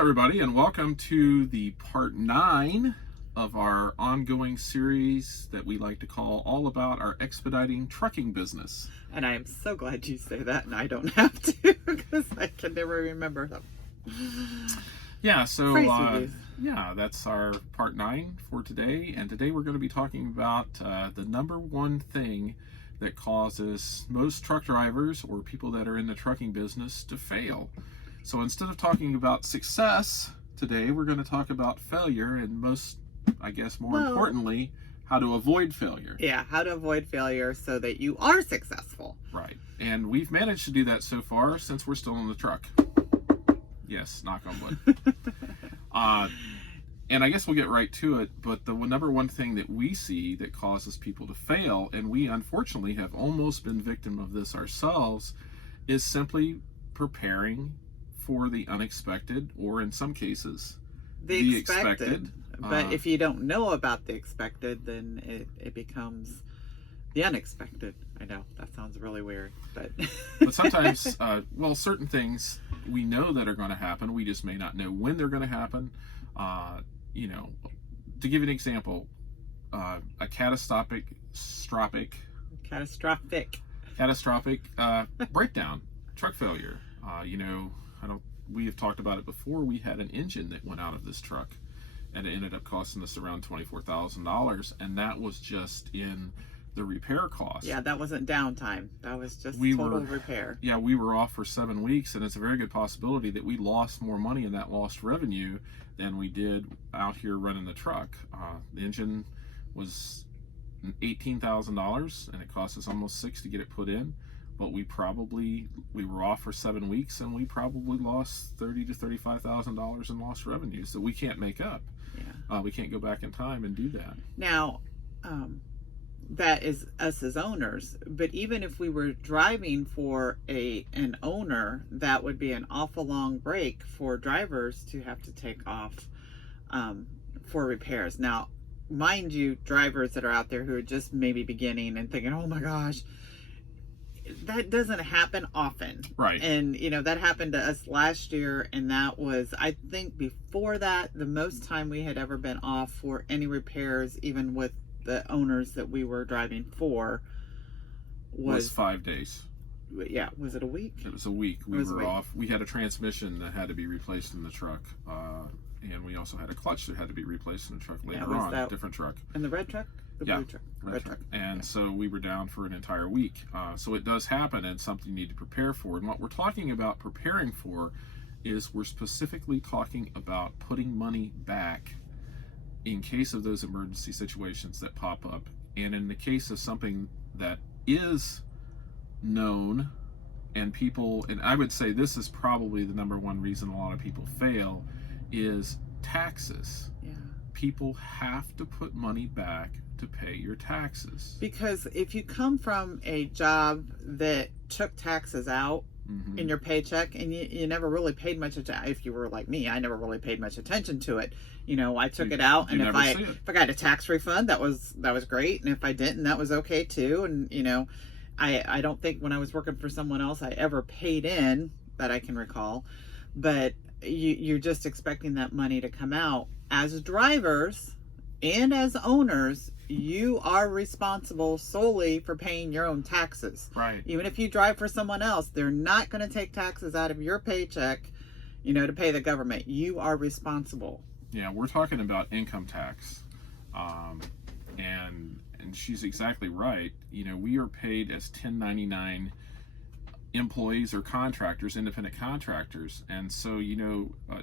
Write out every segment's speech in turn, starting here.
everybody, and welcome to the part 9 of our ongoing series that we like to call All About Our Expediting Trucking Business. And I am so glad you say that, and I don't have to, because I can never remember them. Yeah, so Phrase that's our part 9 for today, and today we're going to be talking about the number one thing that causes most truck drivers or people that are in the trucking business to fail. So instead of talking about success today, we're going to talk about failure, and more importantly, how to avoid failure. Yeah, how to avoid failure so that you are successful. Right. And we've managed to do that so far since we're still in the truck. Yes, knock on wood. And I guess we'll get right to it, but the number one thing that we see that causes people to fail, and we unfortunately have almost been victim of this ourselves, is simply preparing for the unexpected, or in some cases, the expected. But if you don't know about the expected, then it becomes the unexpected. I know, that sounds really weird, but... But sometimes, certain things we know that are going to happen, we just may not know when they're going to happen. To give you an example, a catastrophic breakdown, truck failure. We have talked about it before. We had an engine that went out of this truck, and it ended up costing us around $24,000, and that was just in the repair cost. Yeah, that wasn't downtime. That was just total repair. Yeah, we were off for 7 weeks, and it's a very good possibility that we lost more money in that lost revenue than we did out here running the truck. The engine was $18,000, and it cost us almost $6,000 to get it put in. But we were off for 7 weeks, and we probably lost $30,000 to $35,000 in lost revenues that we can't make up. Yeah. We can't go back in time and do that. Now, that is us as owners. But even if we were driving for an owner, that would be an awful long break for drivers to have to take off for repairs. Now, mind you, drivers that are out there who are just maybe beginning and thinking, oh my gosh, that doesn't happen often. Right. And, that happened to us last year. And that was, I think before that, the most time we had ever been off for any repairs, even with the owners that we were driving for, was 5 days. Yeah. Was it a week? It was a week. We were off. We had a transmission that had to be replaced in the truck. And we also had a clutch that had to be replaced in the truck later on. A different truck. In the red truck? The blue truck. Red truck. And so we were down for an entire week. So it does happen, and something you need to prepare for. And what we're talking about preparing for is we're specifically talking about putting money back in case of those emergency situations that pop up. And in the case of something that is known, and I would say this is probably the number one reason a lot of people fail, is taxes. Yeah. People have to put money back to pay your taxes. Because if you come from a job that took taxes out in your paycheck, and you never really paid much attention, if you were like me, I never really paid much attention to it. I took it out, and if I got a tax refund, that was great, and if I didn't, that was okay too. And I don't think when I was working for someone else I ever paid in that I can recall. But you're just expecting that money to come out. As drivers and as owners, you are responsible solely for paying your own taxes. Right. Even if you drive for someone else, they're not going to take taxes out of your paycheck, to pay the government. You are responsible. Yeah, we're talking about income tax. And she's exactly right. We are paid as 1099 employees or contractors, independent contractors. And so,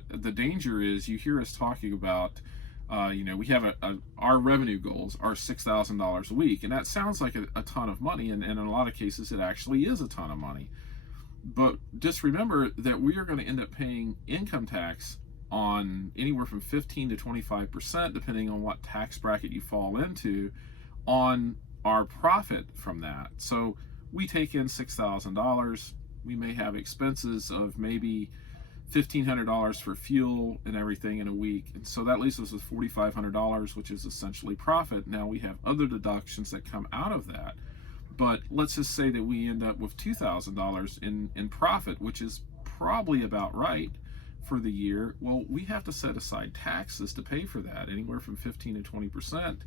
the danger is you hear us talking about, we have our revenue goals are $6,000 a week. And that sounds like a ton of money. And in a lot of cases, it actually is a ton of money. But just remember that we are going to end up paying income tax on anywhere from 15 to 25%, depending on what tax bracket you fall into, on our profit from that. So we take in $6,000. We may have expenses of maybe $1,500 for fuel and everything in a week. And so that leaves us with $4,500, which is essentially profit. Now we have other deductions that come out of that. But let's just say that we end up with $2,000 in profit, which is probably about right for the year, well, we have to set aside taxes to pay for that, anywhere from 15 to 20%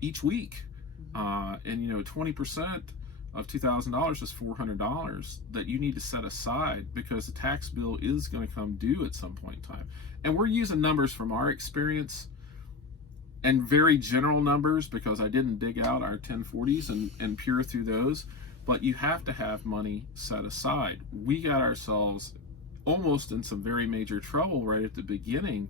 each week. And 20% of $2,000 is $400 that you need to set aside, because the tax bill is going to come due at some point in time. And we're using numbers from our experience, and very general numbers, because I didn't dig out our 1040s and peer through those. But you have to have money set aside. We got ourselves almost in some very major trouble right at the beginning.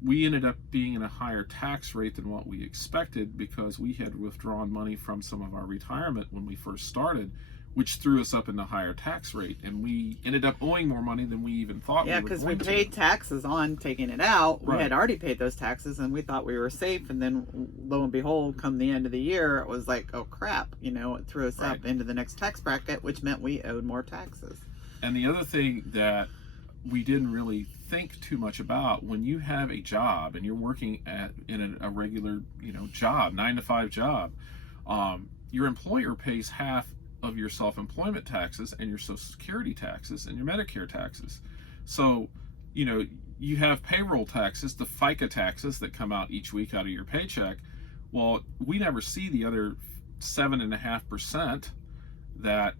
We ended up being in a higher tax rate than what we expected, because we had withdrawn money from some of our retirement when we first started, which threw us up in the higher tax rate, and we ended up owing more money than we even thought. Yeah, because we paid taxes on taking it out. Right. We had already paid those taxes, and we thought we were safe. And then, lo and behold, come the end of the year, it was like, oh crap! It threw us up into the next tax bracket, which meant we owed more taxes. And the other thing that we didn't really think too much about, when you have a job and you're working in a regular job, 9-to-5 job, your employer pays half of your self-employment taxes and your Social Security taxes and your Medicare taxes. So you have payroll taxes, the FICA taxes that come out each week out of your paycheck. Well, we never see the other 7.5% that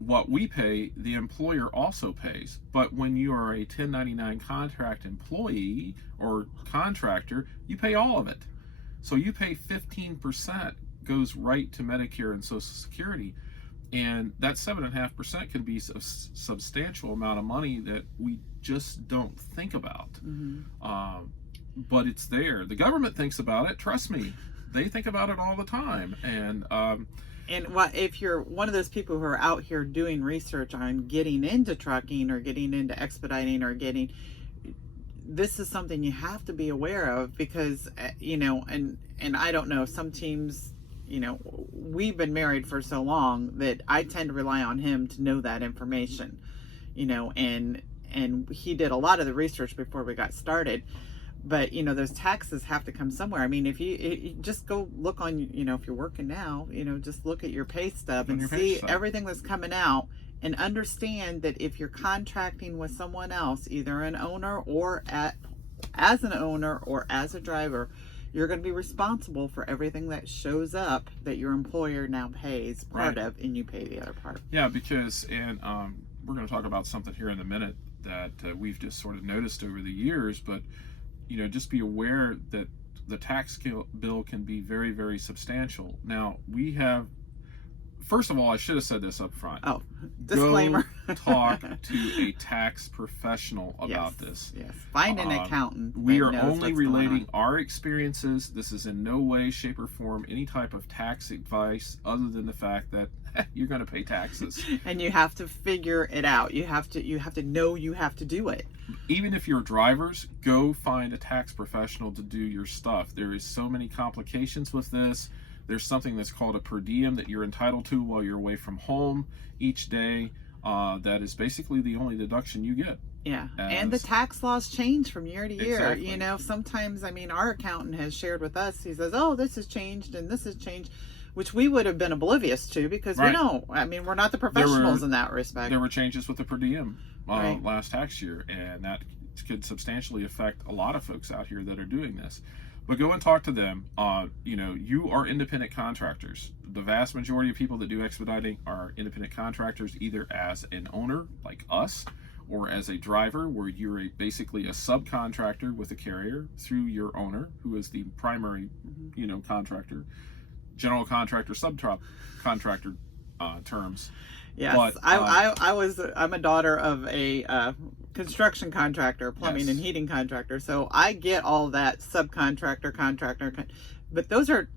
what we pay, the employer also pays. But when you are a 1099 contract employee or contractor, you pay all of it. So you pay 15% goes right to Medicare and Social Security. And that 7.5% can be a substantial amount of money that we just don't think about. But it's there. The government thinks about it. Trust me, they think about it all the time. And if you're one of those people who are out here doing research on getting into trucking or getting into expediting or this is something you have to be aware of, because and I don't know, some teams, we've been married for so long that I tend to rely on him to know that information, and he did a lot of the research before we got started. But those taxes have to come somewhere. I mean, if you just go look on, if you're working now, just look at your pay stub and see everything that's coming out, and understand that if you're contracting with someone else, either an owner or as an owner or as a driver, you're going to be responsible for everything that shows up that your employer now pays part of, and you pay the other part. Yeah, because we're going to talk about something here in a minute that we've just sort of noticed over the years, but just be aware that the tax bill can be very, very substantial. Now, we have, first of all, I should have said this up front. Oh, disclaimer. Go talk to a tax professional about this. Yes, find an accountant. We are only relating our experiences. This is in no way, shape, or form any type of tax advice, other than the fact that you're going to pay taxes. And you have to figure it out. You have to know you have to do it. Even if you're drivers, go find a tax professional to do your stuff. There is so many complications with this. There's something that's called a per diem that you're entitled to while you're away from home each day. That is basically the only deduction you get. Yeah, and the tax laws change from year to year. Exactly. Sometimes, our accountant has shared with us, he says, oh, this has changed and this has changed, which we would have been oblivious to, because we don't. We're not the professionals in that respect. There were changes with the per diem last tax year, and that could substantially affect a lot of folks out here that are doing this. But go and talk to them. You are independent contractors. The vast majority of people that do expediting are independent contractors, either as an owner like us, or as a driver, where you're basically a subcontractor with a carrier through your owner, who is the primary, contractor. General contractor, subcontractor terms. Yes, but, I'm a daughter of a construction contractor, plumbing and heating contractor, so I get all that subcontractor, contractor, but those are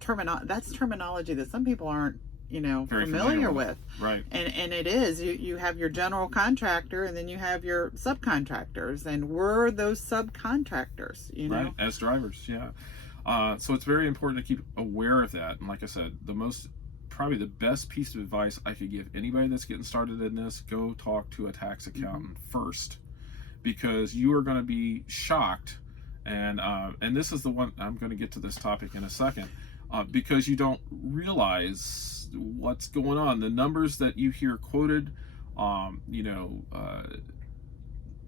that's terminology that some people aren't familiar with. Right. And it is, you have your general contractor, and then you have your subcontractors, and we're those subcontractors, Right, as drivers, yeah. So it's very important to keep aware of that. And like I said, probably the best piece of advice I could give anybody that's getting started in this, go talk to a tax accountant first, because you are going to be shocked. And this is the one, I'm going to get to this topic in a second, because you don't realize what's going on. The numbers that you hear quoted,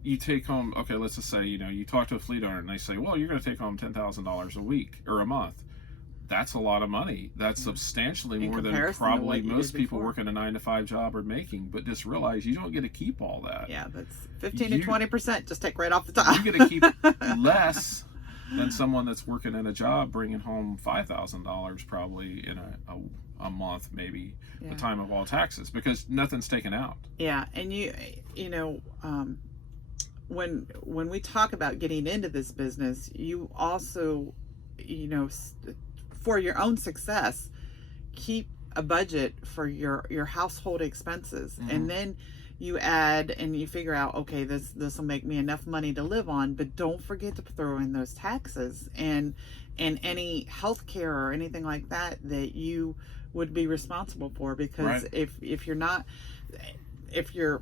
you take home, okay, let's just say, you talk to a fleet owner and they say, well, you're going to take home $10,000 a week or a month. That's a lot of money. That's substantially more than probably most people working a 9-to-5 job are making. But just realize you don't get to keep all that. Yeah, that's 15 to 20%. Just take right off the top. You get to keep less than someone that's working in a job bringing home $5,000 probably in a month, maybe the time of all taxes, because nothing's taken out. Yeah, and when we talk about getting into this business, you also, for your own success, keep a budget for your household expenses. And then you add and you figure out, okay, this will make me enough money to live on, but don't forget to throw in those taxes and any health care or anything like that you would be responsible for, because if you're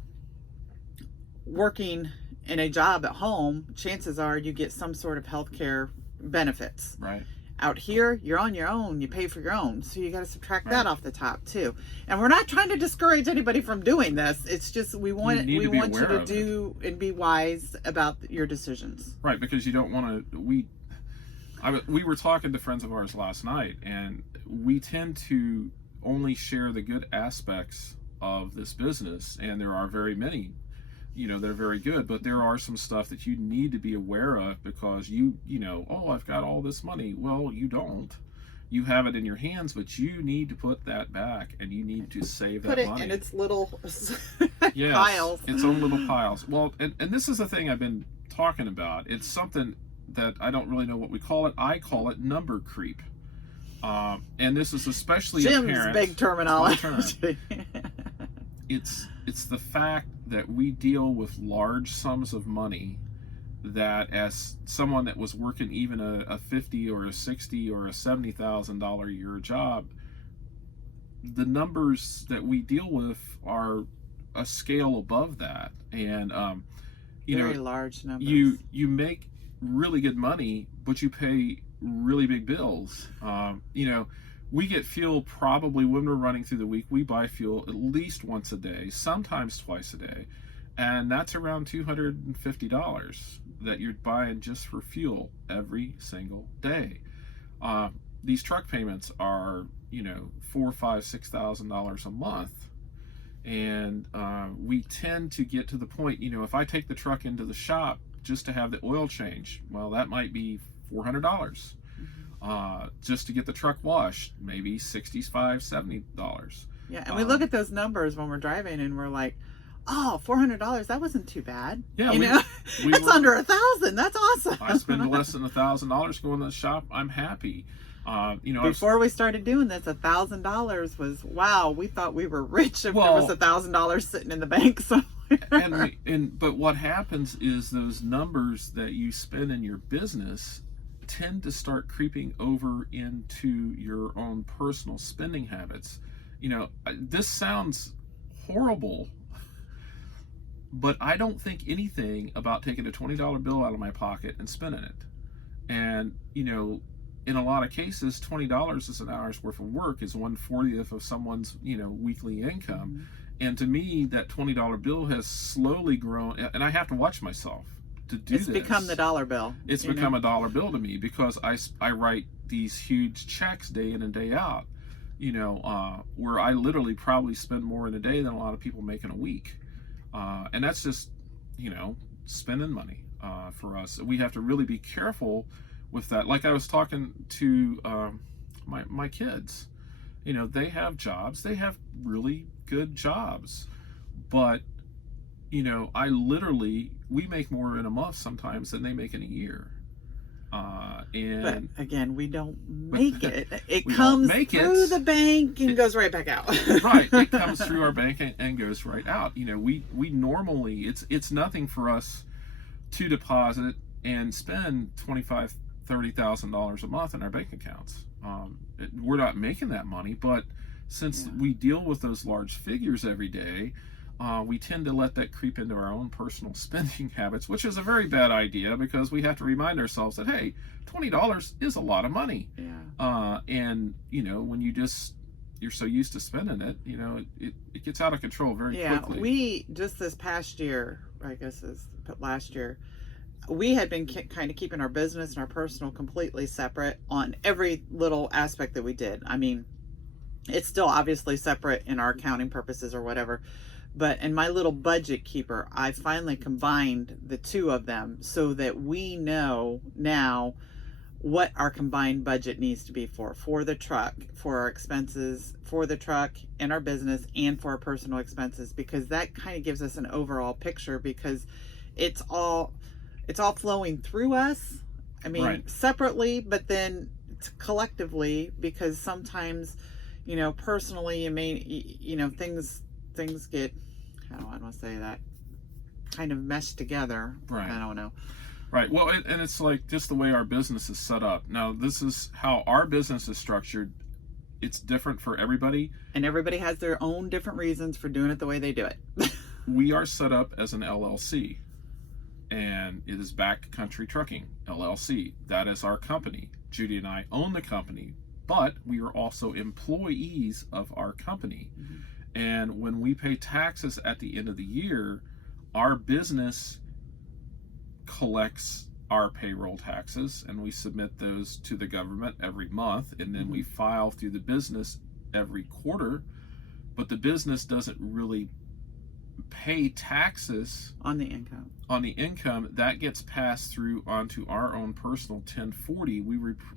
working in a job at home, chances are you get some sort of health care benefits. Right. Out here, you're on your own. You pay for your own. So you got to subtract that off the top too. And we're not trying to discourage anybody from doing this. It's just we want you to do and be wise about your decisions. Right, because you don't want to. We were talking to friends of ours last night, and we tend to only share the good aspects of this business, and there are very many. They're very good, but there are some stuff that you need to be aware of, because oh, I've got all this money. Well, you don't. You have it in your hands, but you need to put that back, and you need to save that money. Put it in its little piles. Its own little piles. Well, and this is the thing I've been talking about. It's something that I don't really know what we call it. I call it number creep. And this is especially apparent. Jim's big terminology. It's the fact that we deal with large sums of money that, as someone that was working even a $50 or a $60 or a $70,000 a year job, the numbers that we deal with are a scale above that. And very large numbers. You make really good money, but you pay really big bills. We get fuel probably when we're running through the week. We buy fuel at least once a day, sometimes twice a day. And that's around $250 that you're buying just for fuel every single day. These truck payments are, $4,000, $5,000, $6,000 a month. And we tend to get to the point, if I take the truck into the shop just to have the oil change, well, that might be $400. Just to get the truck washed, maybe $65, $70. Yeah, and we look at those numbers when we're driving, and we're like, "Oh, $400. That wasn't too bad." Yeah, that's under $1,000. That's awesome. I spend less than $1,000 going to the shop. I'm happy. Before we started doing this, $1,000 was wow. We thought we were rich if there was $1,000 sitting in the bank somewhere. But what happens is those numbers that you spend in your business tend to start creeping over into your own personal spending habits. This sounds horrible, but I don't think anything about taking a $20 bill out of my pocket and spending it. And in a lot of cases, $20 is an hour's worth of work is 1/40th of someone's weekly income. And to me, that $20 bill has slowly grown, and I have to watch myself to do this. It's become the dollar bill. It's become a dollar bill to me, because I write these huge checks day in and day out, where I literally probably spend more in a day than a lot of people make in a week. And that's just, spending money for us. We have to really be careful with that. Like I was talking to my kids, they have jobs. They have really good jobs. But we make more in a month sometimes than they make in a year. But again, we don't make it. It comes through the bank and goes right back out. Right. It comes through our bank and goes right out. We normally, it's nothing for us to deposit and spend $25,000, $30,000 a month in our bank accounts. We're not making that money, but since we deal with those large figures every day, we tend to let that creep into our own personal spending habits, which is a very bad idea, because we have to remind ourselves that, hey, $20 is a lot of money. Yeah. And when you just you're so used to spending it, it gets out of control very quickly. We just this past year, I guess is last year, we had been kind of keeping our business and our personal completely separate on every little aspect that we did. I mean, it's still obviously separate in our accounting purposes or whatever, but in my little budget keeper, I finally combined the two of them so that we know now what our combined budget needs to be for the truck, for our expenses, for the truck and our business, and for our personal expenses, because that kind of gives us an overall picture, because it's all flowing through us. I mean, Right. separately, but then collectively, because sometimes, personally, you may, things get, I don't want to say that, kind of meshed together. Right. I don't know. Right. Well, and it's like just the way our business is set up. Now, this is how our business is structured. It's different for everybody. And everybody has their own different reasons for doing it the way they do it. We are set up as an LLC, and it is Backcountry Trucking LLC. That is our company. Judy and I own the company, but we are also employees of our company. Mm-hmm. And when we pay taxes at the end of the year, our business collects our payroll taxes, and we submit those to the government every month, and then we file through the business every quarter. But the business doesn't really pay taxes on the income. That gets passed through onto our own personal 1040.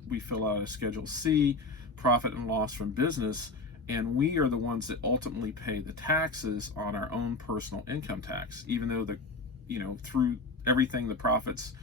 We fill out a Schedule C, profit and loss from business, and we are the ones that ultimately pay the taxes on our own personal income tax, even though through everything, the profits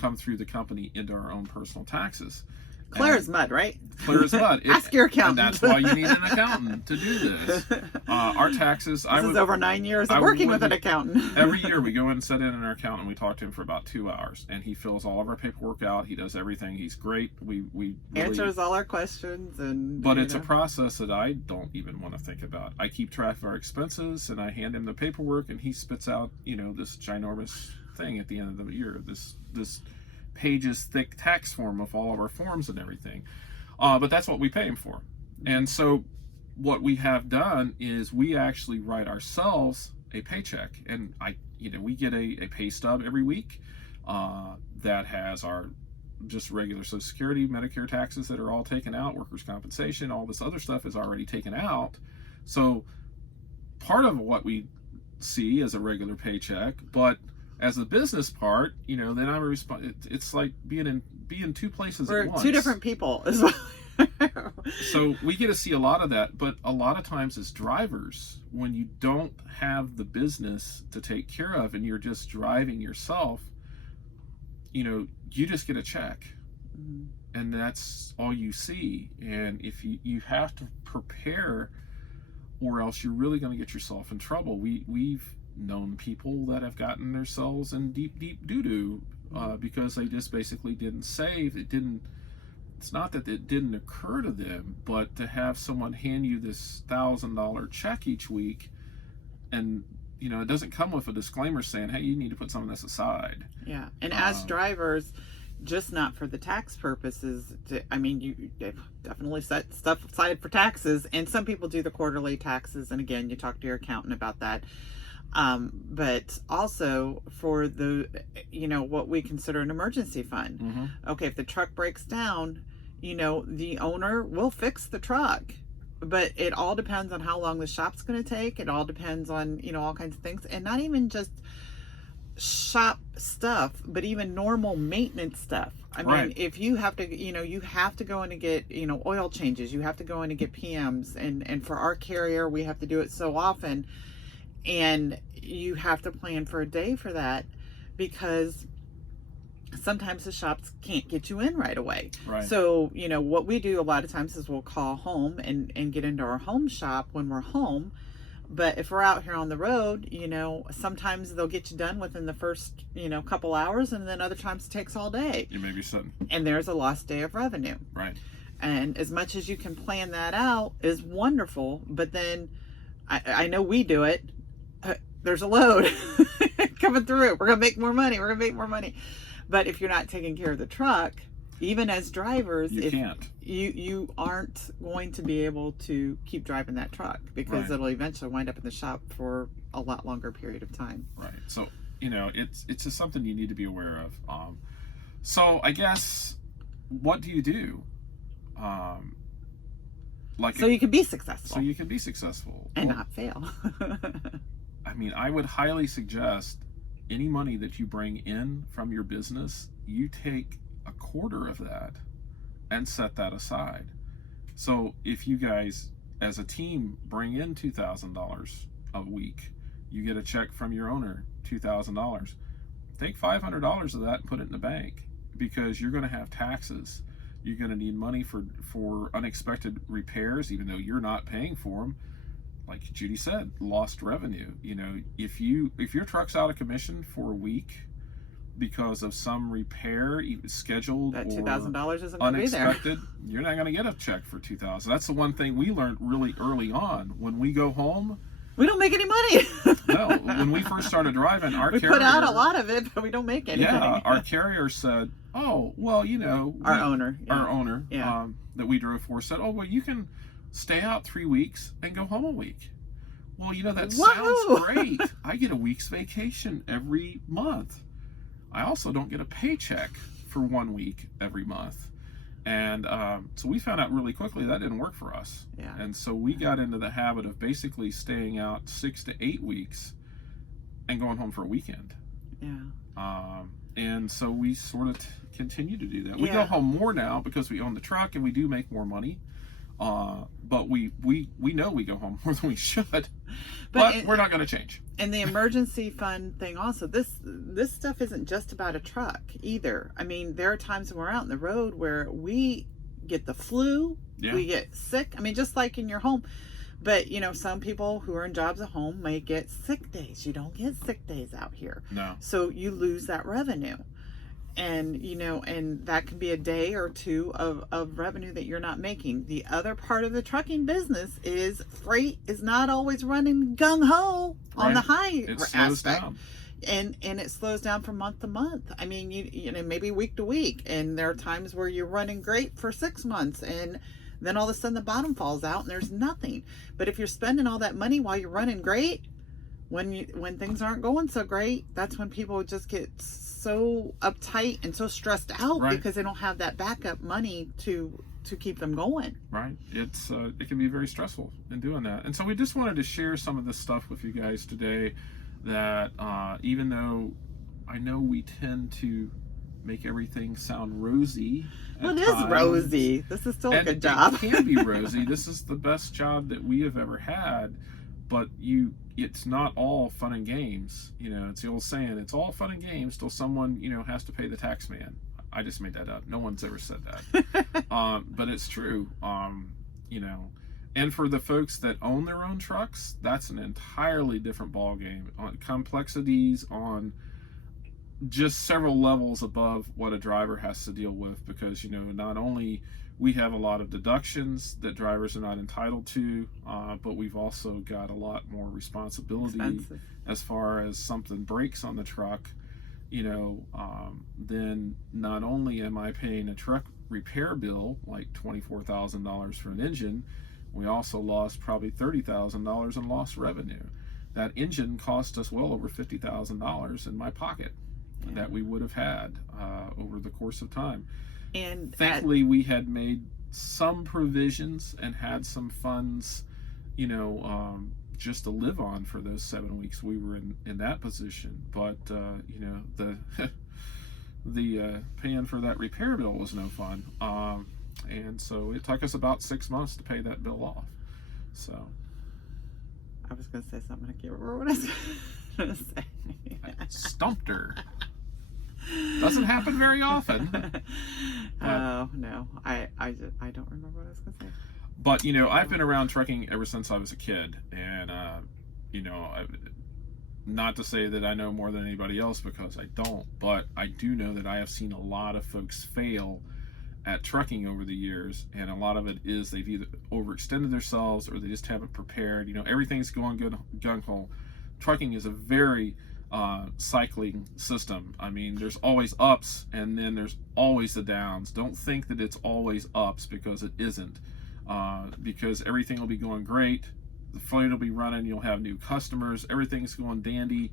come through the company into our own personal taxes. Clear as mud, right? Clear as mud. Ask your accountant. And that's why you need an accountant to do this. Our taxes. This is over 9 years of working with an accountant. Every year we go in and sit in our accountant, and we talk to him for about 2 hours, and he fills all of our paperwork out. He does everything. He's great. We really, answers all our questions, but it's a process that I don't even want to think about. I keep track of our expenses, and I hand him the paperwork, and he spits out this ginormous thing at the end of the year. This pages thick tax form of all of our forms and everything, but that's what we pay him for. And so what we have done is we actually write ourselves a paycheck, and we get a pay stub every week that has our just regular Social Security, Medicare taxes that are all taken out, workers' compensation, all this other stuff is already taken out. So part of what we see as a regular paycheck, but as a business part, then I'm it's like being in two places at once. We're two different people as well. So we get to see a lot of that, but a lot of times as drivers, when you don't have the business to take care of and you're just driving yourself, you just get a check. Mm-hmm. And that's all you see. And if you have to prepare, or else you're really going to get yourself in trouble. We've known people that have gotten themselves in deep doo-doo because they just basically didn't save. It's not that it didn't occur to them, but to have someone hand you this $1,000 check each week, and it doesn't come with a disclaimer saying, hey, you need to put some of this aside. Yeah. And as drivers, just not for the tax purposes, you definitely set stuff aside for taxes, and some people do the quarterly taxes, and again, you talk to your accountant about that. But also for the, what we consider an emergency fund. Mm-hmm. Okay, if the truck breaks down, the owner will fix the truck, but it all depends on how long the shop's going to take. It all depends on, all kinds of things, and not even just shop stuff, but even normal maintenance stuff. I mean, if you have to, you have to go in and get, oil changes, you have to go in and get PMs, and for our carrier, we have to do it so often. And you have to plan for a day for that, because sometimes the shops can't get you in right away. Right. So, what we do a lot of times is we'll call home and get into our home shop when we're home. But if we're out here on the road, sometimes they'll get you done within the first, couple hours, and then other times it takes all day. You may be sitting. And there's a lost day of revenue. Right. And as much as you can plan that out is wonderful, but then I know we do it. There's a load coming through. We're going to make more money. But if you're not taking care of the truck, even as drivers, You if can't. you aren't going to be able to keep driving that truck, because Right. it'll eventually wind up in the shop for a lot longer period of time. Right. So, it's just something you need to be aware of. So I guess, what do you do? Um, like So you can be successful so you can be successful. and Well, not fail. I mean, I would highly suggest any money that you bring in from your business, you take a quarter of that and set that aside. So if you guys, as a team, bring in $2,000 a week, you get a check from your owner, $2,000. Take $500 of that and put it in the bank, because you're going to have taxes. You're going to need money for unexpected repairs, even though you're not paying for them. Like Judy said, lost revenue. If your truck's out of commission for a week because of some repair, scheduled That or $2,000 isn't going to be there. unexpected, you're not going to get a check for $2,000. That's the one thing we learned really early on. When we go home, We don't make any money. no. When we first started driving, our We carrier, put out a lot of it, but we don't make anything. yeah, our carrier said, "Oh, well, Our owner. Yeah. our owner, Yeah. that we drove for, said, oh, well, you can stay out 3 weeks and go home a week." Well, that Woohoo! sounds great. I get a week's vacation every month. I also don't get a paycheck for 1 week every month. And so we found out really quickly that didn't work for us. Yeah. And so we got into the habit of basically staying out 6 to 8 weeks and going home for a weekend. Yeah. And so we sort of continue to do that. We go Yeah. home more now because we own the truck and we do make more money. But we know we go home more than we should. But we're not going to change. And the emergency fund thing also, this stuff isn't just about a truck either. I mean, there are times when we're out on the road where we get the flu, Yeah. we get sick. I mean, just like in your home. But, some people who are in jobs at home may get sick days. You don't get sick days out here. No. So you lose that revenue. And, and that can be a day or two of revenue that you're not making. The other part of the trucking business is freight is not always running gung-ho on the high It slows aspect. down. And it slows down from month to month. I mean, maybe week to week. And there are times where you're running great for 6 months, and then all of a sudden the bottom falls out and there's nothing. But if you're spending all that money while you're running great, when things aren't going so great, that's when people just get so uptight and so stressed out, Right. because they don't have that backup money to keep them going. Right. It can be very stressful in doing that. And so we just wanted to share some of this stuff with you guys today, that even though I know we tend to make everything sound rosy. Well, it is rosy. This is still a good job. It can be rosy. This is the best job that we have ever had, but it's not all fun and games. It's the old saying, it's all fun and games till someone, has to pay the tax man. I just made that up. No one's ever said that. But it's true. And for the folks that own their own trucks, that's an entirely different ballgame. On complexities on just several levels above what a driver has to deal with, because not only we have a lot of deductions that drivers are not entitled to, but we've also got a lot more responsibility. Expensive. As far as something breaks on the truck, then not only am I paying a truck repair bill like $24,000 for an engine, we also lost probably $30,000 in lost revenue. That engine cost us well over $50,000 in my pocket. Yeah. That we would have had over the course of time. And thankfully, we had made some provisions and had some funds, just to live on for those 7 weeks we were in that position. But the the paying for that repair bill was no fun, and so it took us about 6 months to pay that bill off. So I was going to say something. I can't remember what I was going to say. I stumped her. Doesn't happen very often. Oh no, I don't remember what I was going to say. But I've been around trucking ever since I was a kid, and not to say that I know more than anybody else, because I don't, but I do know that I have seen a lot of folks fail at trucking over the years, and a lot of it is they've either overextended themselves or they just haven't prepared. Everything's going good gung-ho. Trucking is a very cycling system. I mean, there's always ups and then there's always the downs. Don't think that it's always ups, because it isn't. Because everything will be going great, the fleet will be running, you'll have new customers, everything's going dandy,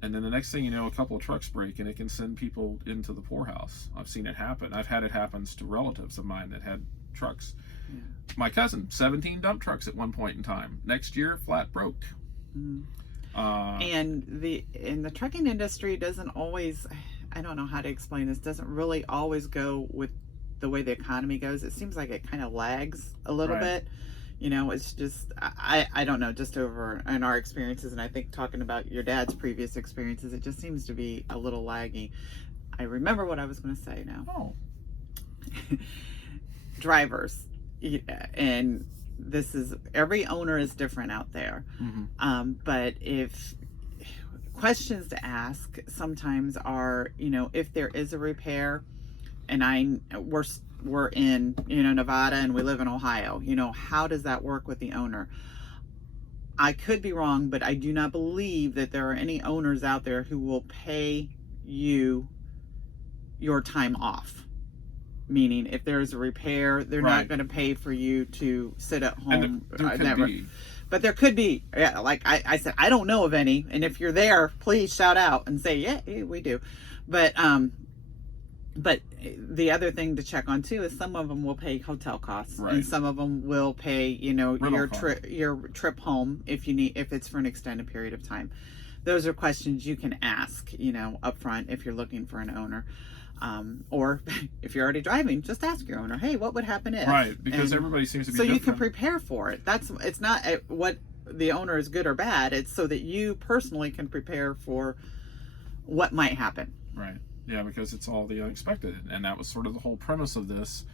and then the next thing you know, a couple of trucks break and it can send people into the poorhouse. I've seen it happen. I've had it happen to relatives of mine that had trucks. Yeah. My cousin, 17 dump trucks at one point in time. Next year, flat broke. Mm. And the trucking industry doesn't always, I don't know how to explain this, doesn't really always go with the way the economy goes. It seems like it kind of lags a little bit. You know, it's just, I don't know, just over in our experiences, and I think talking about your dad's previous experiences, it just seems to be a little laggy. I remember what I was going to say now. Oh. Drivers. And this is, every owner is different out there. Mm-hmm. But if questions to ask sometimes are, you know, if there is a repair, and we're in, you know, Nevada and we live in Ohio, you know, how does that work with the owner? I could be wrong, but I do not believe that there are any owners out there who will pay you your time off. Meaning, if there's a repair, they're not going to pay for you to sit at home. And there could be. But there could be. Yeah, like I said, I don't know of any. And if you're there, please shout out and say, yeah, we do. But the other thing to check on too is some of them will pay hotel costs, and some of them will pay, you know, your trip home if it's for an extended period of time. Those are questions you can ask, you know, up front if you're looking for an owner. Or if you're already driving, just ask your owner, hey, what would happen if? Right, because everybody seems to be different. You can prepare for it. It's not what the owner is good or bad. It's so that you personally can prepare for what might happen. Right. Yeah, because it's all the unexpected. And that was sort of the whole premise of this,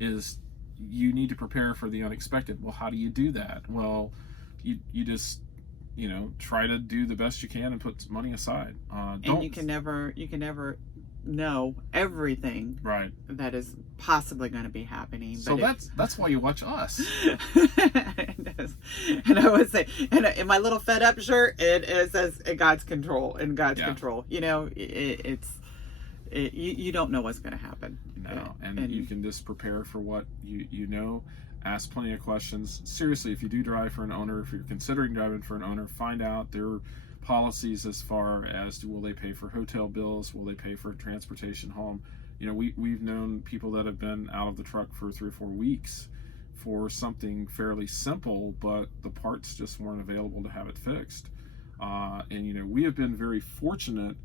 is you need to prepare for the unexpected. Well, how do you do that? Well, you just, you know, try to do the best you can and put money aside. And you can never know everything that is possibly going to be happening. So that's why you watch us. And I would say, and in my little fed up shirt, it says God's control, in God's control. You know, you don't know what's going to happen. No, and you can just prepare for what you know. Ask plenty of questions. Seriously, if you do drive for an owner, if you're considering driving for an owner, find out their policies as far as to, will they pay for hotel bills, will they pay for transportation home. You know, we've known people that have been out of the truck for 3 or 4 weeks for something fairly simple, but the parts just weren't available to have it fixed. And you know, we have been very fortunate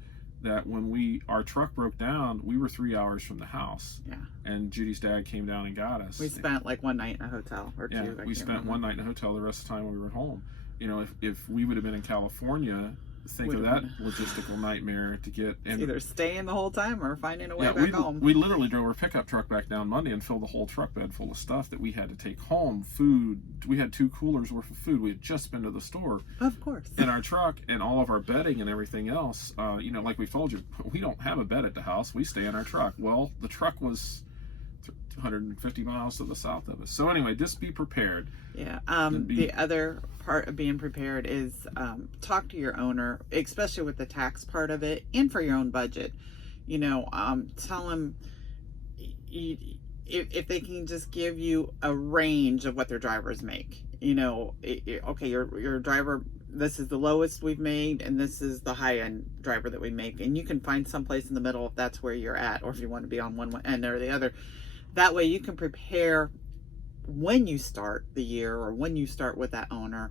that when our truck broke down, we were 3 hours from the house. Yeah. And Judy's dad came down and got us. We spent like one night in a hotel or two. Yeah, we spent one night in a hotel. The rest of the time we were at home. You know, if we would have been in California, think of that logistical nightmare to get in. Either staying the whole time or finding a way back home. We literally drove our pickup truck back down Monday and filled the whole truck bed full of stuff that we had to take home. Food. We had 2 coolers worth of food. We had just been to the store. Of course. In our truck, and all of our bedding and everything else. You know, like we told you, we don't have a bed at the house. We stay in our truck. Well, the truck was 150 miles to the south of us. So anyway, just be prepared. Yeah. The other part of being prepared is talk to your owner, especially with the tax part of it, and for your own budget. You know, tell them if they can just give you a range of what their drivers make. You know, okay, your driver, this is the lowest we've made, and this is the high-end driver that we make. And you can find someplace in the middle if that's where you're at, or if you want to be on one end or the other. That way you can prepare when you start the year or when you start with that owner,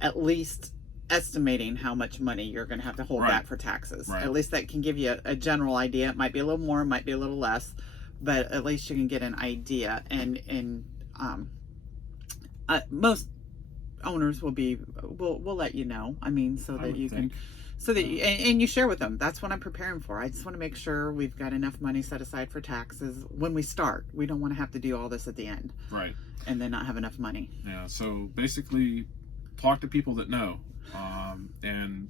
at least estimating how much money you're going to have to hold back for taxes. At least that can give you a general idea. It might be a little more, it might be a little less, but at least you can get an idea. And most owners will let you know. I mean, so that you can. So that and you share with them. That's what I'm preparing for. I just want to make sure we've got enough money set aside for taxes when we start. We don't want to have to do all this at the end. Right. And then not have enough money. Yeah. So basically, talk to people that know. And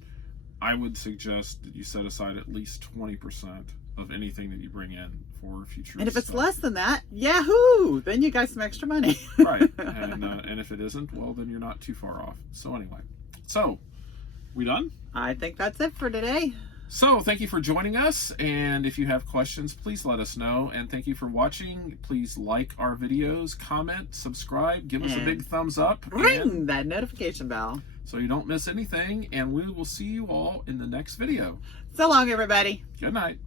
I would suggest that you set aside at least 20% of anything that you bring in for future. And if it's less than that, yahoo! Then you got some extra money. Right. And if it isn't, well, then you're not too far off. So anyway, We done? I think that's it for today. So thank you for joining us, and if you have questions, please let us know. And thank you for watching. Please like our videos, comment, subscribe, give us a big thumbs up. Ring that notification bell so you don't miss anything, and we will see you all in the next video. So long, everybody. Good night.